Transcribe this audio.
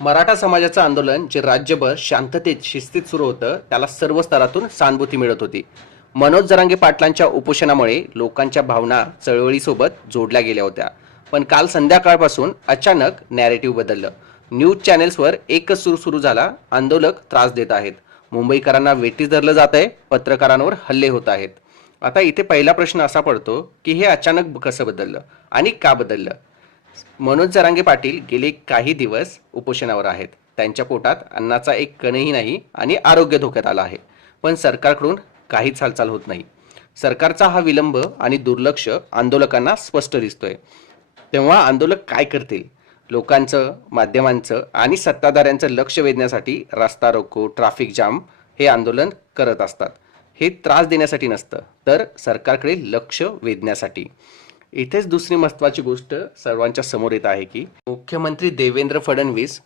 मराठा समाजाचं आंदोलन जे राज्यभर शांततेत शिस्तीत सुरू होतं त्याला सर्व स्तरातून सहानुभूती मिळत होती. मनोज जरांगे पाटलांच्या उपोषणामुळे लोकांच्या भावना चळवळीसोबत जोडल्या गेल्या होत्या. पण काल संध्याकाळपासून अचानक नॅरेटिव्ह बदललं. न्यूज चॅनेल्सवर एकच सूर सुरू झाला, आंदोलक त्रास देत आहेत, मुंबईकरांना वेठीस धरलं जात आहे, पत्रकारांवर हल्ले होत आहेत. आता इथे पहिला प्रश्न असा पडतो की हे अचानक कसं बदललं आणि का बदललं. मनोज जरांगे पाटील गेले काही दिवस उपोषणावर आहेत. त्यांच्या पोटात अन्नाचा एक कणही नाही आणि आरोग्य धोक्यात आलं आहे. पण सरकारकडून काहीच हालचाल होत नाही. सरकारचा हा विलंब आणि दुर्लक्ष आंदोलकांना स्पष्ट दिसतोय. तेव्हा आंदोलक काय करतील? लोकांचं, माध्यमांचं आणि सत्ताधाऱ्यांचं लक्ष वेधण्यासाठी रस्ता रोको, ट्रॅफिक जाम हे आंदोलन करत असतात. हे त्रास देण्यासाठी नसतं, तर सरकारकडे लक्ष वेधण्यासाठी. इथेच दुसरी महत्त्वाची गोष्ट सर्वांच्या समोर येत आहे की मुख्यमंत्री देवेंद्र फडणवीस